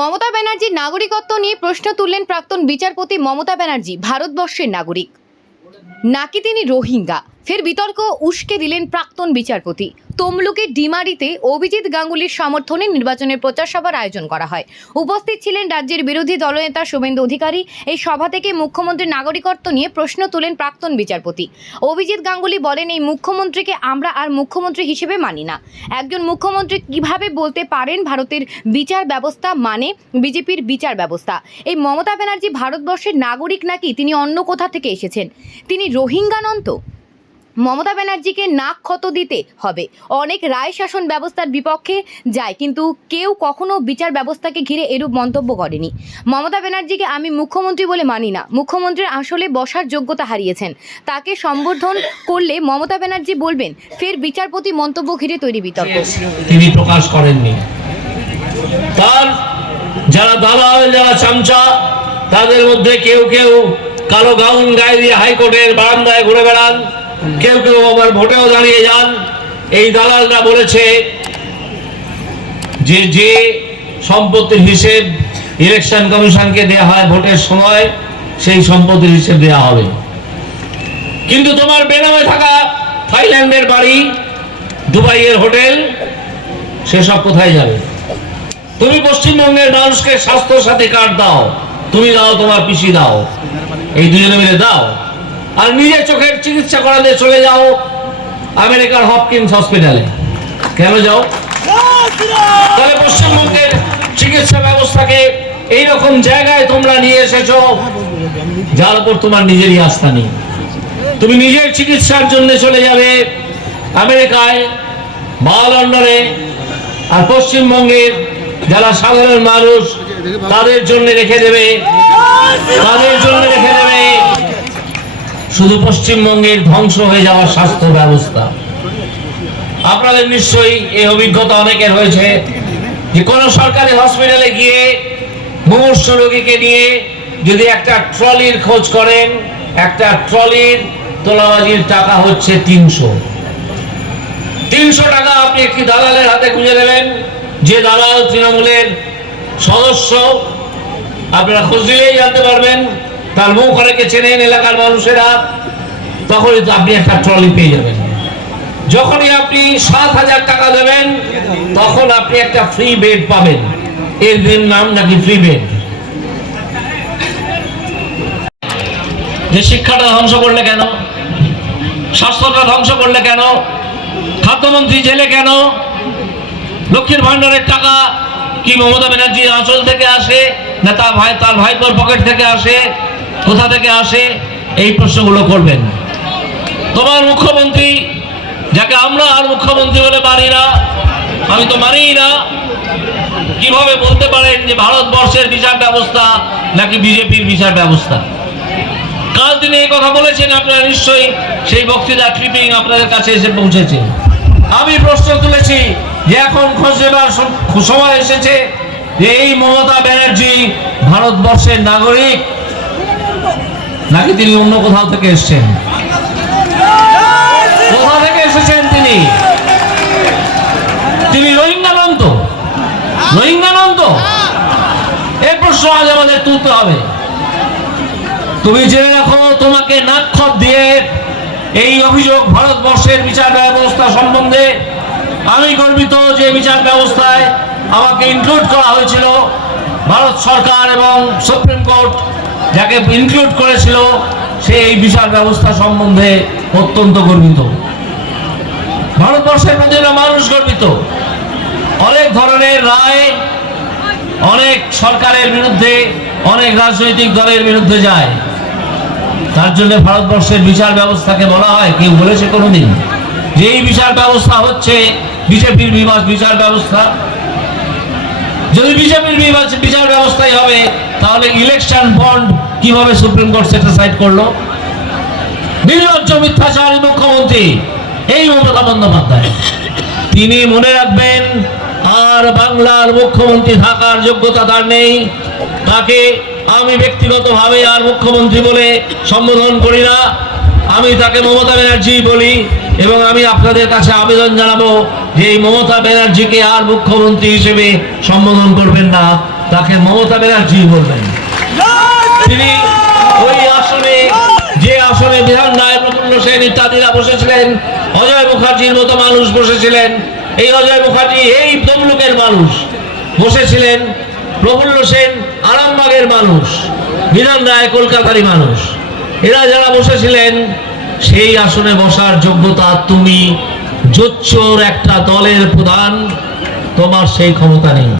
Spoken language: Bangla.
মমতা ব্যানার্জির নাগরিকত্ব নিয়ে প্রশ্ন তুললেন প্রাক্তন বিচারপতি মমতা ব্যানার্জি। ভারতবর্ষের নাগরিক নাকি তিনি রোহিঙ্গা, ফের বিতর্ক উস্কে দিলেন প্রাক্তন বিচারপতি। তমলুকের ডিমারিতে অভিজিৎ গাঙ্গুলির সমর্থনে নির্বাচনের প্রচার সভার আয়োজন করা হয়। উপস্থিত ছিলেন রাজ্যের বিরোধী দলনেতা শুভেন্দু অধিকারী। এই সভা থেকে মুখ্যমন্ত্রীর নাগরিকত্ব নিয়ে প্রশ্ন তোলেন প্রাক্তন বিচারপতি। অভিজিৎ গাঙ্গুলি বলেন, এই মুখ্যমন্ত্রীকে আমরা আর মুখ্যমন্ত্রী হিসেবে মানি না। একজন মুখ্যমন্ত্রী কিভাবে বলতে পারেন ভারতের বিচার ব্যবস্থা মানে বিজেপির বিচার ব্যবস্থা? এই মমতা ব্যানার্জি ভারতবর্ষের নাগরিক নাকি তিনি অন্য কোথা থেকে এসেছেন? তিনি রোহিঙ্গা নন তো? মমতা ব্যানার্জিকে নাক ক্ষত দিতে হবে। অনেক রায় শাসন ব্যবস্থার বিপক্ষে যায়, কিন্তু কেউ কখনো বিচার ব্যবস্থাকে ঘিরে এরূপ মন্তব্য করেনি। মমতা ব্যানার্জিকে আমি মুখ্যমন্ত্রী বলে মানি না। মুখ্যমন্ত্রীর আসলে বসার যোগ্যতা হারিয়েছেন। তাকে সম্বোধন করলে মমতা ব্যানার্জি বলবেন, ফের বিচারপতি মন্তব্য ঘিরে তৈরি বিতর্ক তিনি প্রকাশ করেননি। তার যারা দালাল, যারা চামচা, তাদের মধ্যে কেউ কেউ কালো গাউন গায়ে দিয়ে হাইকোর্টের বারান্দায় ঘুরে বেড়ান, কেউ কেউ আবার ভোটেও দাঁড়িয়ে যান। এই দালালরা বলেছে যে যে সম্পত্তির হিসেব ইলেকশন কমিশনকে দেওয়া হয় ভোটের সময়, সেই সম্পত্তির হিসেব দেওয়া হবে। কিন্তু তোমার বেনামে থাকা থাইল্যান্ডের বাড়ি, দুবাইয়ের হোটেল, সেসব কোথায় যাবে? তুমি পশ্চিমবঙ্গের মানুষকে স্বাস্থ্য সাথী কার্ড দাও, তুমি দাও, তোমার পিসি দাও, এই দুজনে মিলে দাও, আর নিজে চোখের চিকিৎসা করাতে চলে যাও আমেরিকার হপকিন্স হসপিটালে। কেন যাও? তাহলে পশ্চিমবঙ্গের চিকিৎসা ব্যবস্থাকে এইরকম জায়গায় তোমরা নিয়ে এসেছো যার উপর তোমার নিজেরই আস্থা নেই। তুমি নিজের চিকিৎসার জন্য চলে যাবে আমেরিকায় বা লন্ডনে, আর পশ্চিমবঙ্গের যারা সাধারণ মানুষ তাদের জন্য রেখে দেবে শুধু পশ্চিমবঙ্গের ধ্বংস হয়ে যাওয়ার স্বাস্থ্য ব্যবস্থা। আপনাদের নিশ্চয়ই এই অভিজ্ঞতা অনেকের হয়েছে যে কোনো সরকারি হসপিটালে গিয়ে মুমূর্ষ রোগীকে নিয়ে যদি একটা ট্রলির খোঁজ করেন, একটা ট্রলির তোলাবাজির টাকা হচ্ছে 300 টাকা। আপনি একটি দালালের হাতে গুঁজে দেবেন, যে দালাল তৃণমূলের সদস্য। আপনারা খোঁজ দিলেই জানতে পারবেন, তার মুখ অনেকে চেনেন এলাকার মানুষেরা। তখনই তো আপনি একটা ট্রলি পেয়ে যাবেন। যখনই আপনি 7,000 টাকা দেবেন, তখন আপনি একটা ফ্রি বেড পাবেন। এর নাম নাকি ফ্রি বেড। যে শিক্ষাটা ধ্বংস করলে কেন? স্বাস্থ্যটা ধ্বংস করলে কেন? খাদ্যমন্ত্রী জেলে কেন? লক্ষ্মীর ভান্ডারের টাকা কি মমতা ব্যানার্জির আঁচল থেকে আসে, না তার ভাইপোর পকেট থেকে আসে? কোথা থেকে আসে? এই প্রশ্নগুলো করবেন। তোমার মুখ্যমন্ত্রী, যাকে আমরা আর মুখ্যমন্ত্রী বলে মানি না, আমি তো মানিই না, কিভাবে বলতে পারেন যে ভারতবর্ষের বিচার ব্যবস্থা নাকি বিজেপির বিচার ব্যবস্থা? কাল তিনি এই কথা বলেছেন, আপনারা নিশ্চয়ই সেই বক্তৃতা ক্লিপিং আপনাদের কাছে এসে পৌঁছেছে। আমি প্রশ্ন তুলেছি যে এখন খোঁজ নেবার সময় এসেছে যে এই মমতা ব্যানার্জি ভারতবর্ষের নাগরিক নাকি তিনি অন্য কোথাও থেকে এসেছেন? কোথা থেকে এসেছেন তিনি? তিনি রোহিঙ্গা নন তো? এই প্রশ্ন আজ আমাদের তুলতে হবে। তুমি জেনে রাখো, তোমাকে নাক্ষত দিয়ে এই অভিযোগ ভারতবর্ষের বিচার ব্যবস্থা সম্বন্ধে। আমি গর্বিত যে বিচার ব্যবস্থায় আমাকে ইনক্লুড করা হয়েছিল। ভারত সরকার এবং সুপ্রিম কোর্ট যাকে ইনক্লুড করেছিল, সে এই বিচার ব্যবস্থা সম্বন্ধে অত্যন্ত গর্বিত। ভারতবর্ষের প্রতিটা মানুষ গর্বিত। অনেক ধরনের রায় অনেক সরকারের বিরুদ্ধে, অনেক রাজনৈতিক দলের বিরুদ্ধে যায়। তার জন্য ভারতবর্ষের বিচার ব্যবস্থাকে বলা হয়, কেউ বলেছে কোনোদিন যে এই বিচার ব্যবস্থা হচ্ছে বিজেপির বিচার ব্যবস্থা? যদি বিজেপির বিচার ব্যবস্থাই হবে, তাহলে ইলেকশন বন্ড কিভাবে সুপ্রিম কোর্ট সেটিসাইড করলো? নির্লজ্জ মিথ্যাচারী মুখ্যমন্ত্রী এই মমতা বন্দ্যোপাধ্যায়। তিনি মনে রাখবেন, আর বাংলার মুখ্যমন্ত্রী থাকার যোগ্যতা তার নেই। তাকে আমি ব্যক্তিগতভাবে আর মুখ্যমন্ত্রী বলে সম্বোধন করি না, আমি তাকে মমতা ব্যানার্জি বলি। এবং আমি আপনাদের কাছে আবেদন জানাবো যে এই মমতা ব্যানার্জিকে আর মুখ্যমন্ত্রী হিসেবে সম্বোধন করবেন না, তাকে মমতা ব্যানার্জি বলবেন। তিনি ওই আসনে, যে আসনে বিধান রায়, প্রফুল্ল সেন ইত্যাদিরা বসেছিলেন, অজয় মুখার্জির মতো মানুষ বসেছিলেন, এই অজয় মুখার্জি এই তমলুকের মানুষ বসেছিলেন, প্রফুল্ল সেন আরামবাগের মানুষ, বিধান রায় কলকাতারই মানুষ, এরা যারা বসেছিলেন সেই আসনে বসার যোগ্যতা তুমি জোচ্চোর একটা দলের প্রধান, তোমার সেই ক্ষমতা নেই।